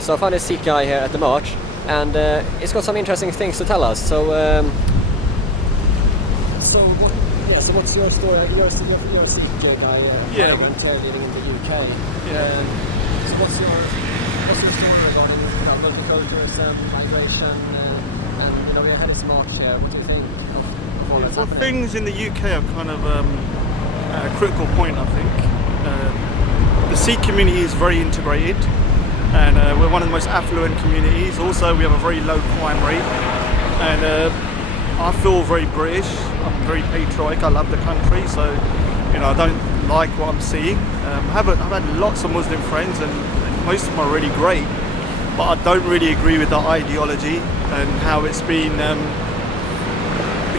So I found a Sikh guy here at the march, and he's got some interesting things to tell us. So what's your story? You're a Sikh guy, migrant here living in the UK. So what's your story regarding multicultures and migration? And we had this march here. What do you think of all that's happening? Things in the UK are kind of at a critical point, I think. The Sikh community is very integrated, and we're one of the most affluent communities. Also, we have a very low crime rate, and I feel very British. I'm very patriotic. I love the country, so I don't like what I'm seeing. I've had lots of Muslim friends, and most of them are really great, but I don't really agree with the ideology and how it's been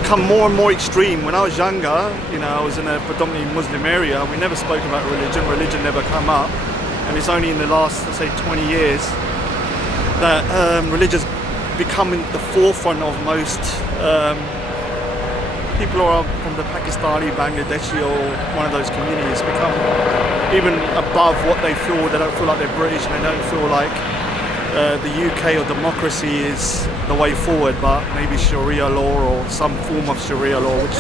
become more and more extreme. When I was younger, I was in a predominantly Muslim area. We never spoke about religion. Religion never come up, and it's only in the last, let's say, 20 years that religion's becoming the forefront of most people who are from the Pakistani, Bangladeshi, or one of those communities. Become even above what they feel. They don't feel like they're British, and they don't feel like the UK or democracy is the way forward, but maybe Sharia law or some form of Sharia law, which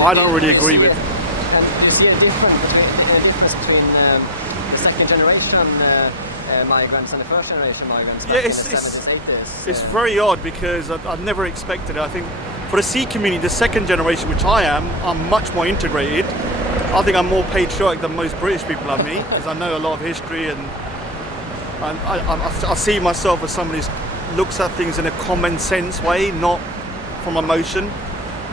I don't really agree with. And do you see a difference between the second generation migrants and the first generation migrants back in the 70s, 80s? It's very odd because I've never expected it. I think for the Sikh community, the second generation, which I am, I'm much more integrated. I think I'm more patriotic than most British people I meet because I know a lot of history, and I see myself as somebody who looks at things in a common sense way, not from emotion.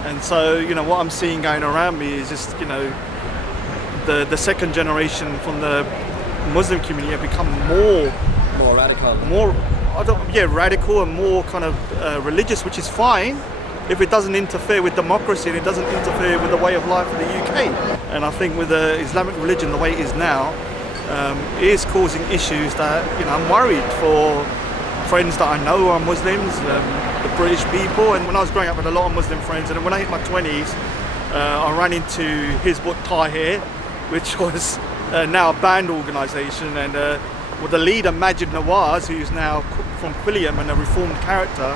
And so, what I'm seeing going around me is just, the second generation from the Muslim community have become more radical, radical and more kind of religious, which is fine if it doesn't interfere with democracy and it doesn't interfere with the way of life in the UK. And I think with the Islamic religion the way it is now, it is causing issues that I'm worried for friends that I know are Muslims, the British people. And when I was growing up with a lot of Muslim friends, and when I hit my 20s, I ran into Hizb ut-Tahrir, which was now a banned organisation, and with the leader Majid Nawaz, who's now from Quilliam and a reformed character,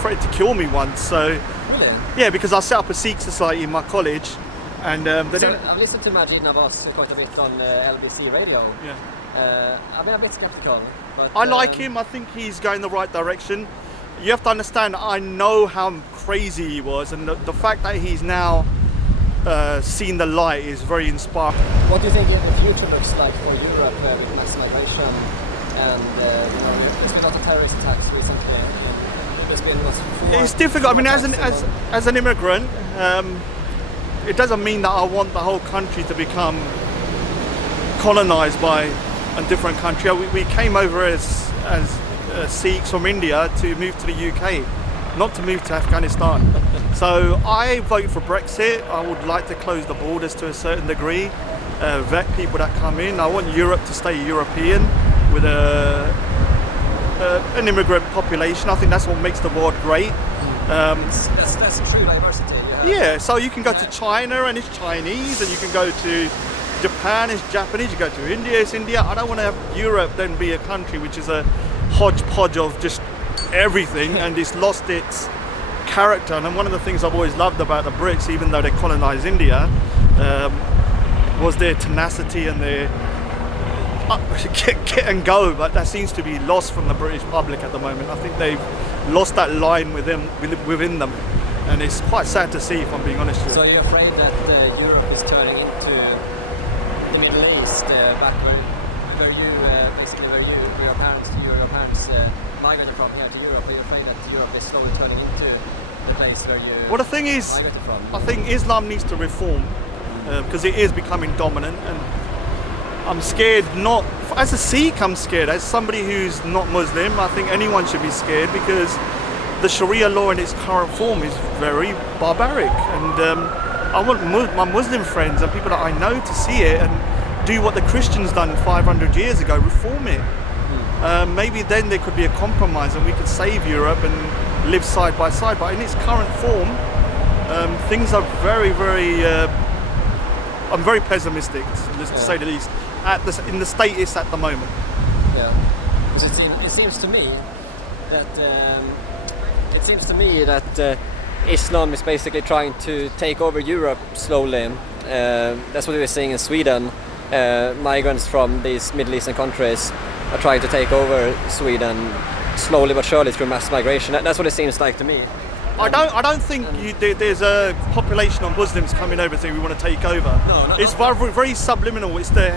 threatened to kill me once. So really? Yeah, because I set up a Sikh society in my college. And I've listened to Majid Nawaz quite a bit on LBC radio. Yeah. I've been a bit skeptical. But, I like him. I think he's going the right direction. You have to understand, I know how crazy he was, and the fact that he's now seen the light is very inspiring. What do you think the future looks like for Europe with mass migration? And there's been a lot of terrorist attacks recently. It's difficult. I mean, as an immigrant, it doesn't mean that I want the whole country to become colonized by a different country. We came over as Sikhs from India to move to the UK, not to move to Afghanistan. So I vote for Brexit. I would like to close the borders to a certain degree, vet people that come in. I want Europe to stay European with an immigrant population. I think that's what makes the world great. That's true diversity. Yeah, so you can go to China and it's Chinese, and you can go to Japan, it's Japanese, you go to India, it's India. I don't want to have Europe then be a country which is a hodgepodge of just everything and it's lost its character. And one of the things I've always loved about the Brits, even though they colonized India, was their tenacity and their get and go, but that seems to be lost from the British public at the moment. I think they've lost that line within them, and it's quite sad to see, if I'm being honest with you. So you're afraid that Europe is turning into the Middle East, back where your parents migrated from here to Europe? Are you afraid that Europe is slowly turning into the place where you Well, the thing is, migrated from? I think Islam needs to reform because it is becoming dominant, and I'm scared. Not as a Sikh, I'm scared. As somebody who's not Muslim, I think anyone should be scared because the Sharia law in its current form is very barbaric, and I want my Muslim friends and people that I know to see it and do what the Christians done 500 years ago, reform it. Maybe then there could be a compromise and we could save Europe and live side by side. But in its current form, things are very, very. I'm very pessimistic, to say the least. In the state it's at the moment. Yeah. seems to me that Islam is basically trying to take over Europe slowly. That's what we were seeing in Sweden. Migrants from these Middle Eastern countries are trying to take over Sweden slowly but surely through mass migration. That's what it seems like to me. I don't think there's a population of Muslims coming over saying we want to take over. No, it's very subliminal. It's the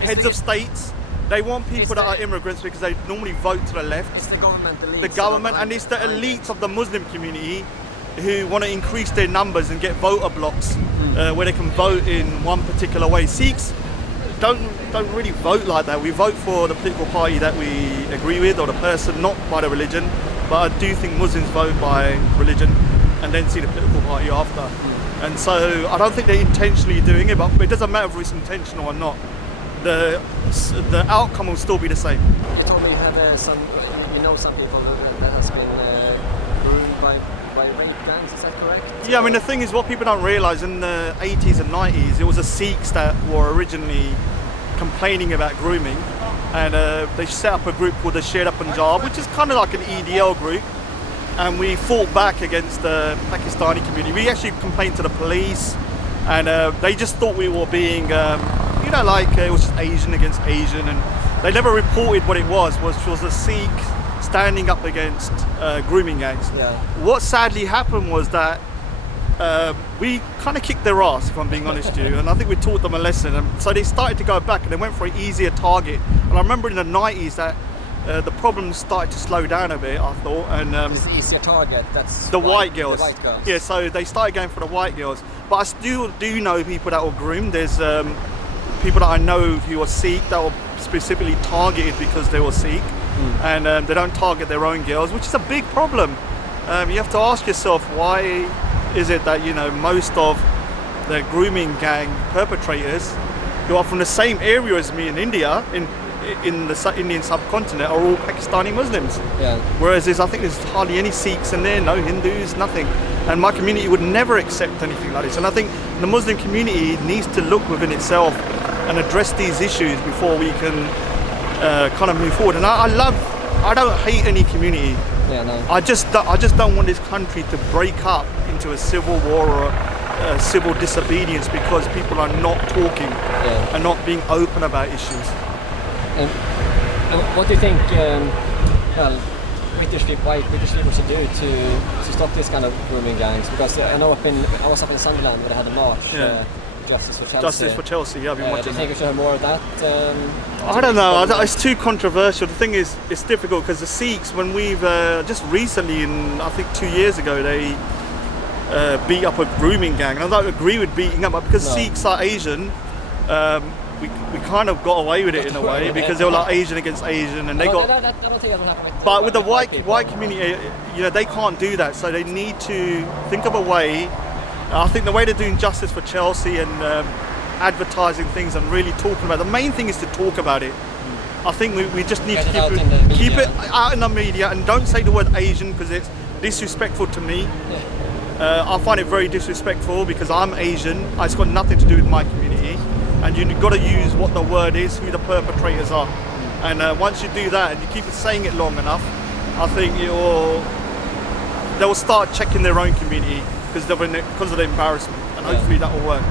heads of states. They want people that are immigrants because they normally vote to the left. It's the government elites. The government, and it's the elites of the Muslim community who want to increase their numbers and get voter blocks where they can vote in one particular way. Sikhs don't really vote like that. We vote for the political party that we agree with or the person, not by the religion. But I do think Muslims vote by religion and then see the political party after. And so I don't think they're intentionally doing it, but it doesn't matter if it's intentional or not. The outcome will still be the same. You told me you had some people that has been groomed by rape gangs. Is that correct? Yeah, I mean the thing is, what people don't realise, in the 80s and 90s, it was the Sikhs that were originally complaining about grooming, and they set up a group called the Shera Punjab, which is kind of like an EDL group, and we fought back against the Pakistani community. We actually complained to the police, and they just thought we were being it was just Asian against Asian, and they never reported what it was a Sikh standing up against grooming gangs. Yeah. What sadly happened was that we kind of kicked their ass, if I'm being honest with you, and I think we taught them a lesson, and so they started to go back and they went for an easier target. And I remember in the 90s that the problems started to slow down a bit, I thought, and it's the easier target. That's the white girls. The white girls. Yeah, so they started going for the white girls. But I still do know people that were groomed. There's people that I know who are Sikh that were specifically targeted because they were Sikh, and they don't target their own girls, which is a big problem. You have to ask yourself, why is it that most of the grooming gang perpetrators who are from the same area as me in India, in the Indian subcontinent, are all Pakistani Muslims? Yeah. Whereas I think there's hardly any Sikhs in there, no Hindus, nothing. And my community would never accept anything like this. And I think the Muslim community needs to look within itself and address these issues before we can kind of move forward. And I don't hate any community. Yeah, no. I just don't want this country to break up into a civil war or a civil disobedience because people are not talking and not being open about issues. And what do you think white British people should do to stop this kind of grooming gangs? Because I know I was up in Sunderland where they had a march. Yeah. Justice for Chelsea. Justice for Chelsea, yeah, I've been watching. Do you think we should have more of that? I don't know, it's too controversial. The thing is, it's difficult because the Sikhs, when we've just recently, I think 2 years ago, they beat up a grooming gang. And I don't agree with beating up, but because Sikhs are Asian, we kind of got away with it in a way because they were like Asian against Asian, and they got. I don't think that'll happen. But with the white community, they can't do that. So they need to think of a way. I think the way they're doing Justice for Chelsea and advertising things and really talking about it, the main thing is to talk about it. I think we just need to keep it out in the media and don't say the word Asian because it's disrespectful to me. I find it very disrespectful because I'm Asian. It's got nothing to do with my community, and you've got to use what the word is, who the perpetrators are. And once you do that and you keep saying it long enough, I think they will start checking their own community because of the embarrassment, and hopefully that will work.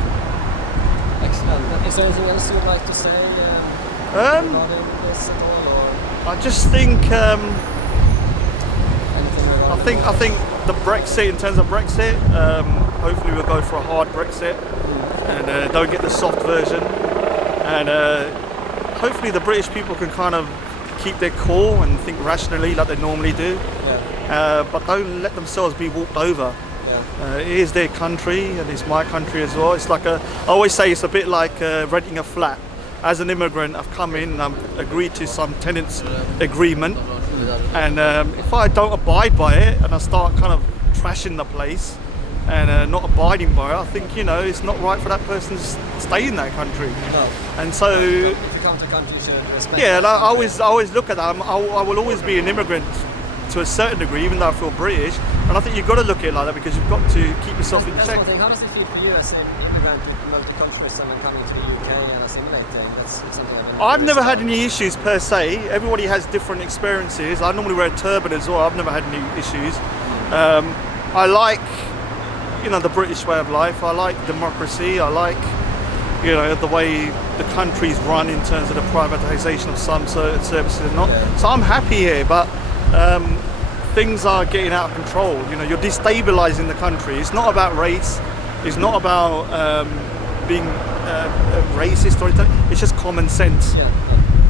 Excellent. Is there anything else you would like to say regarding this at all? Or? I just think I think the Brexit, in terms of Brexit, hopefully we'll go for a hard Brexit and don't get the soft version, and hopefully the British people can kind of keep their cool and think rationally like they normally do, but don't let themselves be walked over. It is their country and it's my country as well. It's like I always say it's a bit like renting a flat. As an immigrant, I've come in and I've agreed to some tenants agreement, and if I don't abide by it and I start kind of trashing the place and not abiding by it, I think it's not right for that person to stay in that country. No. And so if you come to a country, you should respect. Yeah, I always look at that. I will always be an immigrant to a certain degree, even though I feel British. And I think you've got to look at it like that because you've got to keep yourself in check. How does it feel for you as an immigrant to multiculturalism and coming to the UK and assimilating? That's something I've never had any issues per se. Everybody has different experiences. I normally wear a turban as well. I've never had any issues. I like, the British way of life. I like democracy. I like, the way the country's run in terms of the privatisation of some services and not. So I'm happy here, but things are getting out of control. You're destabilising the country. It's not about race. It's not about being racist or anything. It's just common sense.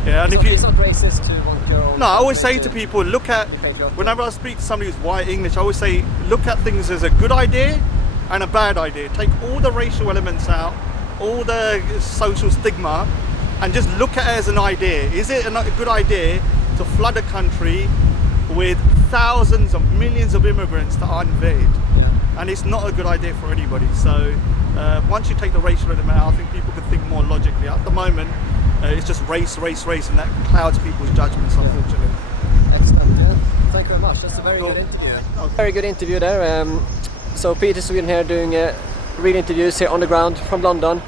Yeah, and it's not racist to want your. No, I always say to people, whenever I speak to somebody who's white English, I always say, look at things as a good idea and a bad idea. Take all the racial elements out, all the social stigma, and just look at it as an idea. Is it a good idea to flood a country with thousands of millions of immigrants that aren't vetted? And it's not a good idea for anybody. So once you take the racial element out, I think people can think more logically. At the moment, it's just race, and that clouds people's judgments, unfortunately. Excellent. Thank you very much. That's a very good interview. Very good interview there. So Peter Sweden here doing real interviews here on the ground from London.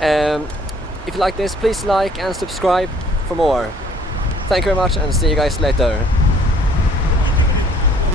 If you like this, please like and subscribe for more. Thank you very much and see you guys later.